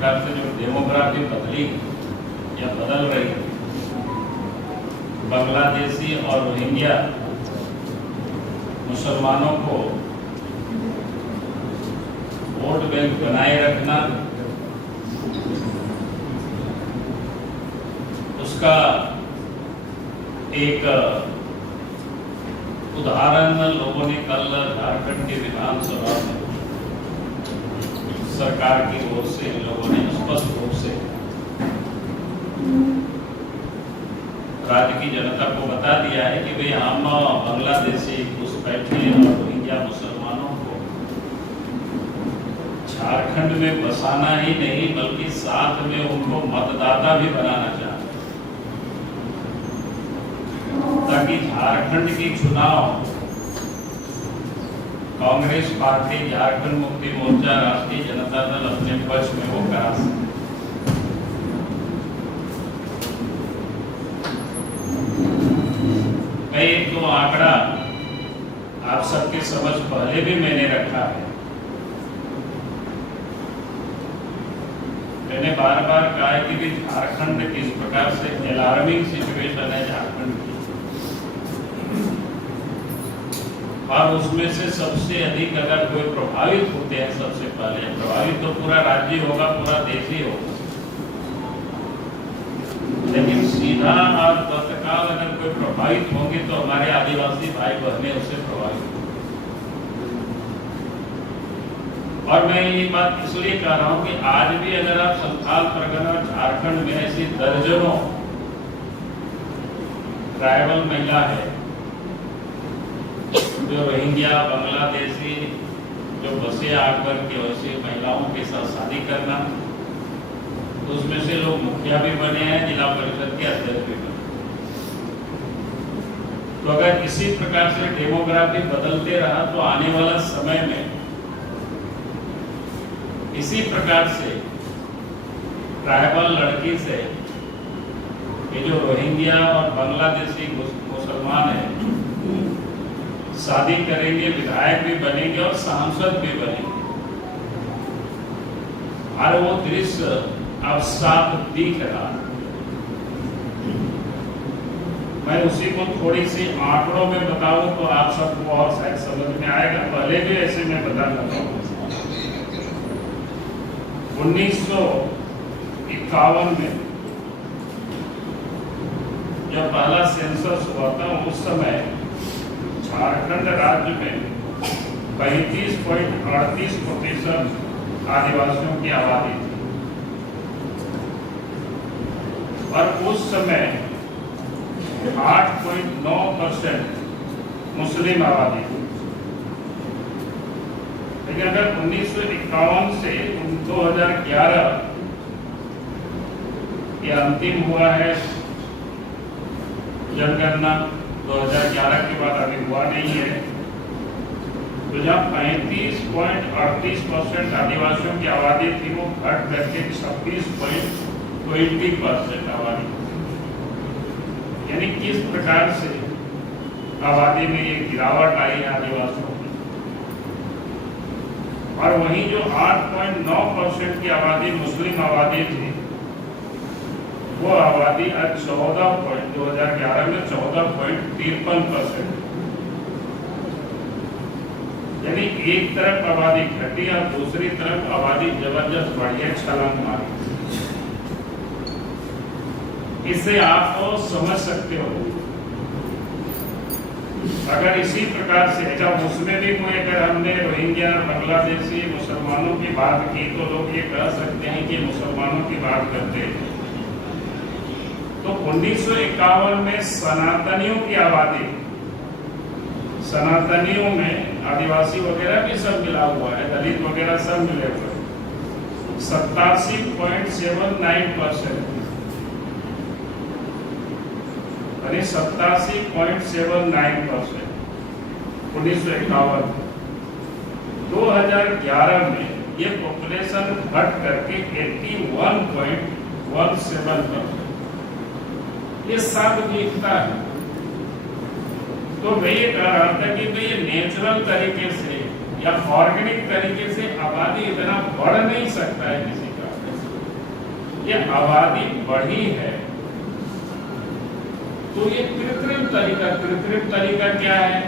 प्रकार से जो डेमोग्राफी बदली या बदल रही है, बांग्लादेशी और रोहिंग्या मुसलमानों को वोट बैंक बनाए रखना, उसका एक उदाहरण लोगों ने कल झारखंड के विधानसभा में सरकार की ओर से इन लोगों ने स्पष्ट रूप से राज्य की जनता को बता दिया है कि भाई हम बांग्लादेशी घुसपैठे और रोहिंग्या मुसलमानों को झारखंड में बसाना ही नहीं बल्कि साथ में उनको मतदाता भी बनाना चाहते हैं, ताकि झारखंड की चुनाव कांग्रेस पार्टी, झारखंड मुक्ति मोर्चा, राष्ट्रीय जनता दल अपने पक्ष में वो करा सके। एक तो आंकड़ा आप सबके समझ पहले भी मैंने रखा है। मैंने बार बार कहा है कि भी झारखंड किस प्रकार से अलार्मिंग सिचुएशन है झारखंड की, और उसमें से सबसे अधिक अगर कोई प्रभावित होते हैं, सबसे पहले प्रभावित तो पूरा राज्य होगा, पूरा देश ही होगा, लेकिन सीधा और तत्काल अगर कोई प्रभावित होंगे तो हमारे आदिवासी भाई बहनें उससे प्रभावित होंगे। और मैं ये बात इसलिए कह रहा हूं कि आज भी अगर आप संथाल परगना और झारखंड में ऐसी दर्जनों ट्राइबल महिला है जो रोहिंग्या, बांग्लादेशी जो बसे आकर के वैसे महिलाओं के साथ शादी करना, तो उसमें से लोग मुखिया भी बने हैं, जिला परिषद के अध्यक्ष भी बने। तो अगर इसी प्रकार से डेमोग्राफी बदलते रहा तो आने वाला समय में इसी प्रकार से ट्राइबल लड़की से ये जो रोहिंग्या और बांग्लादेशी मुसलमान है शादी करेंगे, विधायक भी बनेंगे और सांसद भी बनेंगे, और वो दृश्य अब साफ दिख रहा। मैं उसी को थोड़ी सी आंकड़ों में बताऊं तो आप सबको और शायद समझ में आएगा। पहले भी ऐसे मैं बता सकता हूँ। 1951 में जब पहला सेंसस हुआ था, उस समय झारखंड राज्य में 35.38% आदिवासियों की आबादी थी, और उस समय 8.9% मुस्लिम आबादी थी। लेकिन अगर 1951 से 2011 ये अंतिम हुआ है जनगणना, 2011 के बाद अभी हुआ नहीं है, तो जहाँ 35.38% आदिवासियों की आबादी थी वो घट करके 26.20% आबादी, यानी किस प्रकार से आबादी में ये गिरावट आई है आदिवासियों की। और वहीं जो 8.9% की आबादी मुस्लिम आबादी थी, वो आबादी आज 2011 में 14.53%, यानी एक तरफ आबादी घटी और दूसरी तरफ आबादी जबरदस्त बढ़ी है, छलांग मारी। इससे आप समझ सकते हो अगर इसी प्रकार से जब उसमें भी कोई, अगर हमने रोहिंग्या, बांग्लादेशी मुसलमानों की बात की तो लोग ये कह सकते हैं कि मुसलमानों की बात करते हैं। तो 1951 में सनातनियों की आबादी, सनातनियों में आदिवासी वगैरह भी सब मिला हुआ है, दलित वगैरह सब मिले हुए, 87.79%, यानी 87.79% 1951। 2011 में ये पॉपुलेशन घट करके 81.17%, ये सब दिखता है। तो मैं ये कह रहा था कि भाई ये नेचुरल तरीके से या ऑर्गेनिक तरीके से आबादी इतना बढ़ नहीं सकता है किसी का। ये आबादी बढ़ी है, तो ये कृत्रिम तरीका क्या है?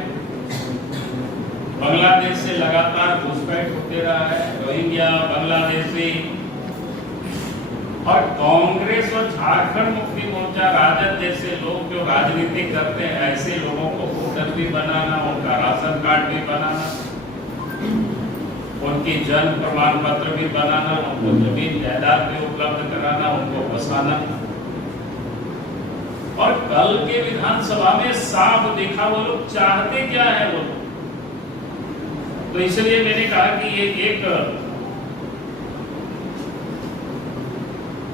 बांग्लादेश से लगातार घुसपैठ होते रहा है, रोहिंग्या, बांग्लादेशी, और कांग्रेस और झारखंड मुक्ति मोर्चा, राजद जैसे लोग जो राजनीति करते हैं, ऐसे लोगों को वोटर भी बनाना, उनका राशन कार्ड भी बनाना, उनकी जन्म प्रमाण पत्र भी बनाना, उनको जमीन जायदाद भी उपलब्ध कराना, उनको बसाना। और कल के विधानसभा में साफ देखा वो लोग चाहते क्या है वो लोग। तो इसलिए मैंने कहा कि ये एक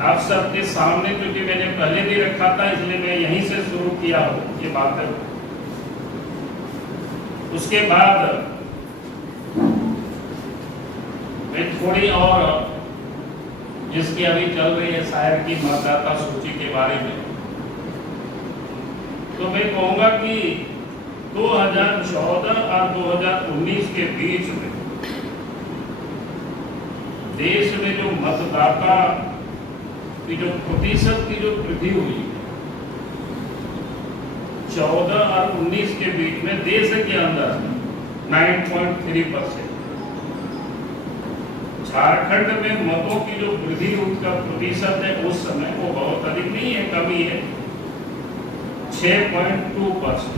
आप सबके सामने, क्योंकि मैंने पहले भी रखा था, इसलिए मैं यहीं से शुरू किया हूं ये बातें। उसके बाद मैं थोड़ी और जिसकी अभी चल रही है शायर की मतदाता सूची के बारे में, तो मैं कहूंगा कि 2014 और 2019 के बीच में देश में जो मतदाता की जो प्रतिशत की जो वृद्धि हुई, 14 और 19 के बीच में देश के अंदर 9.3%। झारखंड में मतों की जो वृद्धि का प्रतिशत है उस समय वो बहुत अधिक नहीं है, कमी है, 6.2%।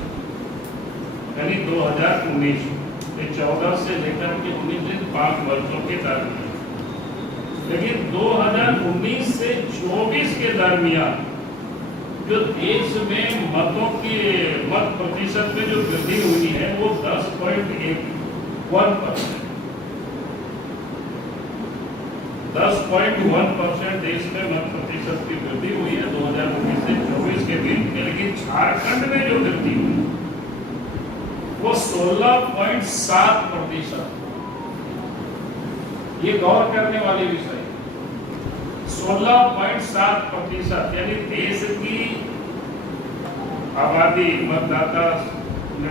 यानी 2019 से 14 से लेकर के 19 से 5 वर्षों के दरमियान। लेकिन 2019 से 24 के दरमियान जो देश में मतों की मत प्रतिशत में जो वृद्धि हुई है वो 10.1%। 10.1% देश में मत प्रतिशत की वृद्धि हुई है 2019 से 24 के बीच में। लेकिन झारखंड में जो वृद्धि हुई वो 16.7%। ये गौर करने वाली विषय, 16.7%, यानी देश की आबादी मतदाता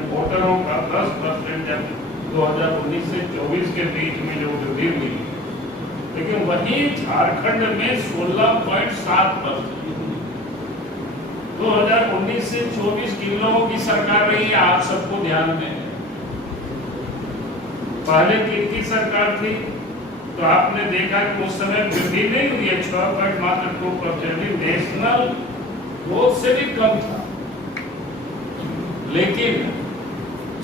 वोटरों का 10% जब 2019 से 24 के बीच में जो वृद्धि हुई, लेकिन वहीं झारखंड में 16.7%। 2019 से 24 किन लोगों की सरकार रही है आप सबको ध्यान में। पहले किनकी सरकार थी? तो आपने देखा कि उस समय वृद्धि नहीं हुई है, 6.2%, नेशनल ग्रोथ से भी कम था। लेकिन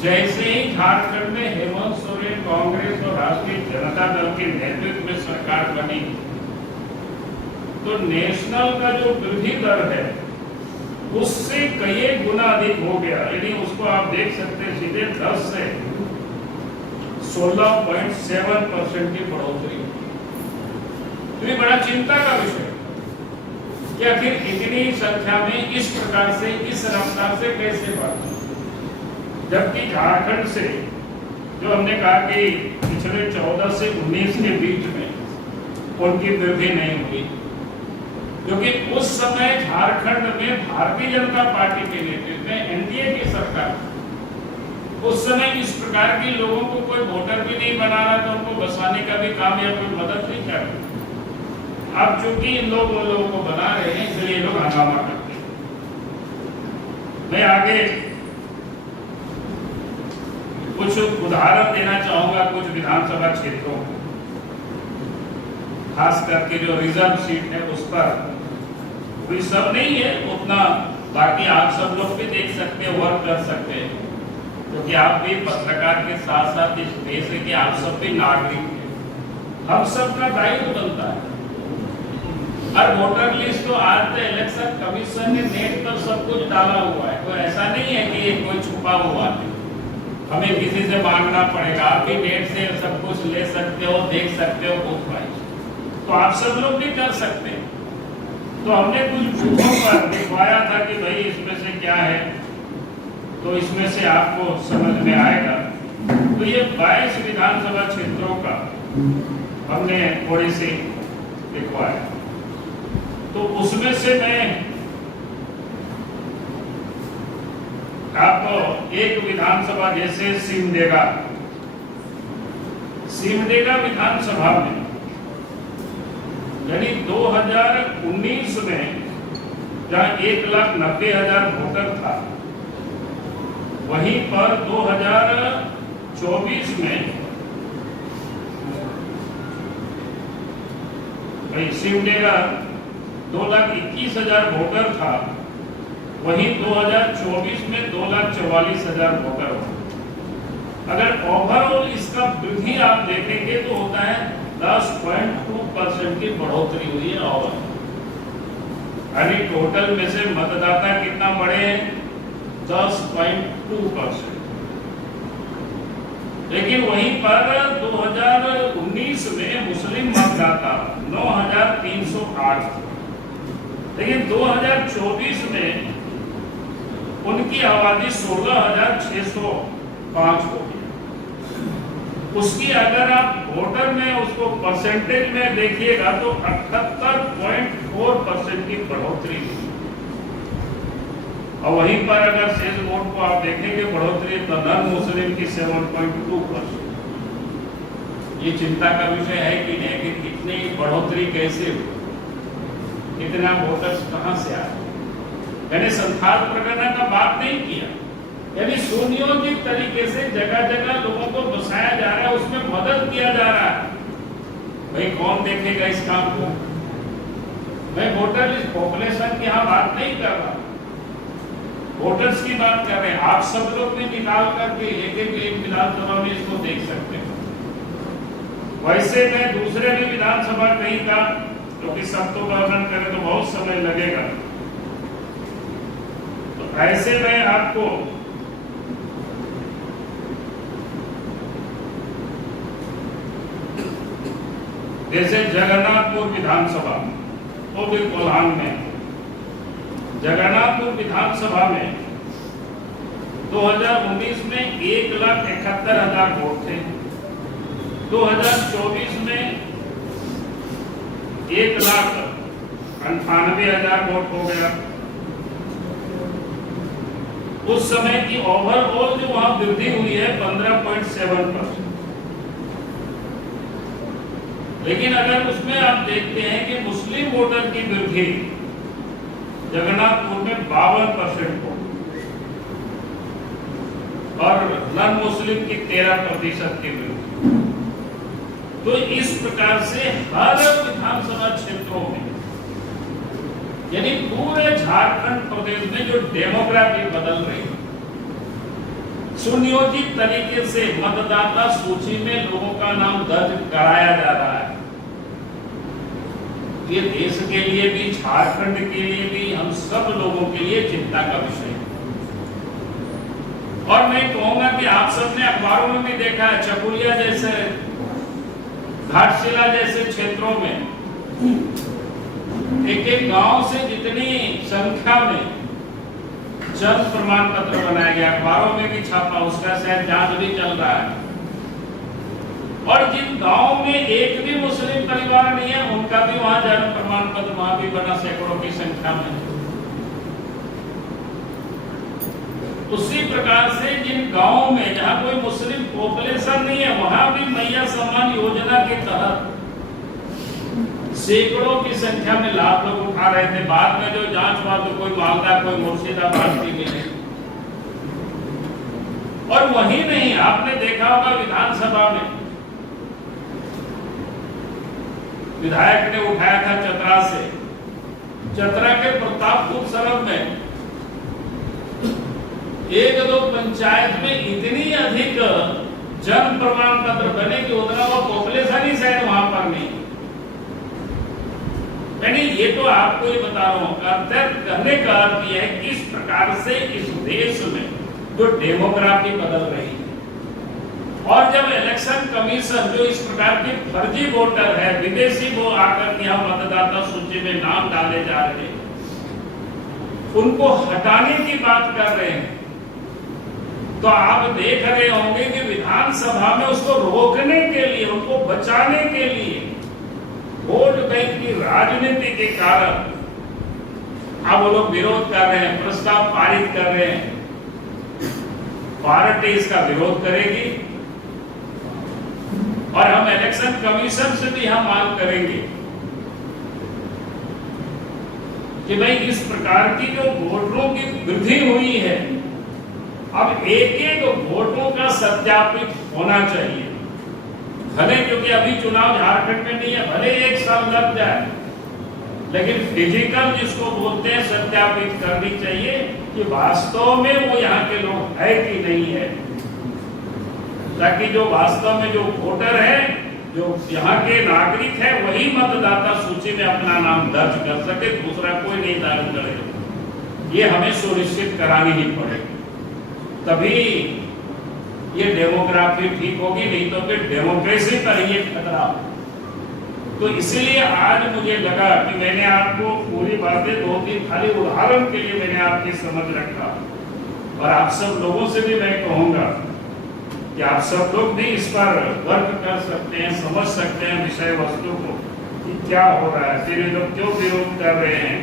जैसे ही झारखंड में हेमंत सोरेन कांग्रेस और राष्ट्रीय जनता दल के नेतृत्व में सरकार बनी, तो नेशनल का जो वृद्धि दर है उससे कई गुना अधिक हो गया। यानी उसको आप देख सकते हैं सीधे 10 से 16.7% की बढ़ोतरी। तो ये बड़ा चिंता का विषय कि आखिर इतनी संख्या में इस प्रकार से, इस रफ्तार से कैसे बढ़ा, जबकि झारखंड से जो हमने कहा कि पिछले 14 से 19 के बीच में उनकी वृद्धि नहीं हुई, क्योंकि उस समय झारखंड में भारतीय जनता पार्टी के नेतृत्व में एनडीए की सरकार, उस समय इस प्रकार के लोगों को कोई वोटर भी नहीं बना रहा था, उनको बसाने का भी काम या कोई मदद नहीं कर रहा। अब चूंकि इन लोग वो लोगों को बना रहे हैं, इसलिए लोग हंगामा करते हैं। मैं आगे कुछ उदाहरण देना चाहूंगा कुछ विधानसभा क्षेत्रों को, खास करके जो रिजर्व सीट है उस पर। कोई सब नहीं है उतना, बाकी आप सब लोग भी देख सकते हैं, वर्क कर सकते हैं, क्योंकि आप भी पत्रकार के साथ साथ इस देश के आप सब भी नागरिक हैं। हम सब का दायित्व बनता है। और वोटर लिस्ट तो आज तो इलेक्शन कमीशन ने नेट पर सब कुछ डाला हुआ है, तो ऐसा नहीं है कि ये कोई छुपा हुआ है, हमें किसी से मांगना पड़ेगा। आप भी नेट से सब कुछ ले सकते हो, देख सकते हो बूथ वाइज, तो आप सब लोग भी कर सकते हैं। तो हमने कुछ बूथों पर दिखवाया था कि भाई इसमें से क्या है, तो इसमें से आपको समझ में आएगा। तो ये 22 विधानसभा क्षेत्रों का हमने थोड़ी सी दिखवाया। तो उसमें से मैं आपको एक विधानसभा, जैसे सिमडेगा विधानसभा में यानी 2019 में जहां 1,90,000 वोटर था, वहीं पर 2024 में सिमडेगा 2,21,000 वोटर था, वहीं 2024 में 2,44,000 वोटर हुआ। अगर ओवरऑल इसका वृद्धि आप देखेंगे तो होता है 10.2% की बढ़ोतरी हुई है ओवरऑल। यानी टोटल में से मतदाता कितना बढ़े हैं? 10.2%। लेकिन वहीं पर 2019 में मुस्लिम मतदाता 9,308 थे, लेकिन 2024 में उनकी आबादी 16,605 हो गई। उसकी अगर आप वोटर में उसको परसेंटेज में देखिएगा तो 78.4% की बढ़ोतरी हुई। और वहीं पर अगर शेष वोट को आप देखेंगे बढ़ोतरी तो नॉन मुस्लिम की 7.2%। ये चिंता का विषय है कि नहीं कि कितनी बढ़ोतरी कैसे हुई, कितना वोटर्स कहां से आए। यानी संथाल प्रगणना का बात नहीं किया, यानी सुनियोजित तरीके से जगह जगह लोगों को बसाया जा रहा है, उसमें मदद किया जा रहा है। भाई कौन देखेगा इस काम को? मैं वोटर लिस्ट पॉपुलेशन की यहाँ बात नहीं कर रहा, वोटर्स की बात कर रहे हैं। आप सब लोग भी निकाल करके एक विधानसभा में इसको देख सकते हैं। वैसे मैं दूसरे भी विधानसभा कहीं का, क्योंकि सब तो वर्णन करें तो बहुत समय लगेगा, तो ऐसे में आपको जैसे जगन्नाथपुर विधानसभा, वो भी कोल्हान में, जगन्नाथपुर विधानसभा में 2019 में 1,71,000 वोट थे, 2024 में 1,98,000 वोट हो गया। उस समय की ओवरऑल जो वहां वृद्धि हुई है 15.7%। लेकिन अगर उसमें आप देखते हैं कि मुस्लिम वोटर की वृद्धि जगन्नाथपुर में 52% हो और नॉन मुस्लिम की 13% की वृद्धि। तो इस प्रकार से हर विधानसभा क्षेत्रों में, यानी पूरे झारखंड प्रदेश में जो डेमोग्राफी बदल रही है, सुनियोजित तरीके से मतदाता सूची में लोगों का नाम दर्ज कराया जा रहा है। ये देश के लिए भी, झारखंड के लिए भी, हम सब लोगों के लिए चिंता का विषय है। और मैं कहूंगा कि आप सबने अखबारों में भी देखा है, चकुलिया जैसे, घाटशिला जैसे क्षेत्रों में एक एक गांव से जितनी संख्या में जन्म प्रमाण पत्र बनाया गया, अखबारों में भी छापा, उसका शायद जांच भी चल रहा है। और जिन गांव में एक भी मुस्लिम परिवार नहीं है, उनका भी वहां जन्म प्रमाण पत्र वहां भी बना, सैकड़ों की संख्या में। उसी प्रकार से जिन गांवों में जहां कोई मुस्लिम पॉपुलेशन नहीं है, वहां भी मैया सम्मान योजना के तहत सैकड़ों की संख्या में लाभ लोग उठा रहे थे। बाद में जो जांच हुआ तो कोई मालदा, कोई मुर्शिदाबाद की मिले। और वही नहीं, आपने देखा होगा विधानसभा में विधायक ने उठाया था चतरा से, चतरा के प्रतापपुर सरब में 1-2 पंचायत में इतनी अधिक जन्म प्रमाण पत्र बने कि उतना वो पॉपुलेशन ही शायद वहां पर नहीं। यानी ये तो आपको ही बता रहा हूं, कहने का अर्थ यह है किस प्रकार से इस देश में जो डेमोग्राफी बदल रही है। और जब इलेक्शन कमीशन जो इस प्रकार के फर्जी वोटर है, विदेशी वो आकर के यहाँ मतदाता सूची में नाम डाले जा रहे हैं, उनको हटाने की बात कर रहे हैं, तो आप देख रहे होंगे कि विधानसभा में उसको रोकने के लिए, उनको बचाने के लिए वोट बैंक की राजनीति के कारण अब वो लोग विरोध कर रहे हैं, प्रस्ताव पारित कर रहे हैं। पार्टी इसका विरोध करेगी और हम इलेक्शन कमीशन से भी हम मांग करेंगे कि भाई इस प्रकार की जो वोटरों की वृद्धि हुई है, अब एक एक वोटों का सत्यापित होना चाहिए। भले क्योंकि अभी चुनाव झारखंड में नहीं है, भले 1 साल लग जाए, लेकिन फिजिकल जिसको बोलते हैं सत्यापित करनी चाहिए कि वास्तव में वो यहाँ के लोग है कि नहीं है, ताकि जो वास्तव में जो वोटर है, जो यहाँ के नागरिक है, वही मतदाता सूची में अपना नाम दर्ज कर सके, दूसरा कोई नहीं दाखिल करे। ये हमें सुनिश्चित करानी ही पड़ेगी, तभी ये डेमोग्राफी ठीक होगी, नहीं तो फिर डेमोक्रेसी पर ये खतरा। तो इसलिए आज मुझे लगा कि मैंने आपको पूरी बातें 2-3 खाली उदाहरण के लिए मैंने आपकी समझ रखा, और आप सब लोगों से भी मैं कहूंगा कि आप सब लोग भी इस पर वर्क कर सकते हैं, समझ सकते हैं विषय वस्तु को कि क्या हो रहा है, फिर ये लोग क्यों विरोध कर रहे हैं।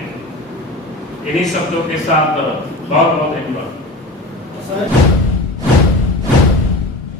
इन्हीं शब्दों के साथ बहुत बहुत धन्यवाद।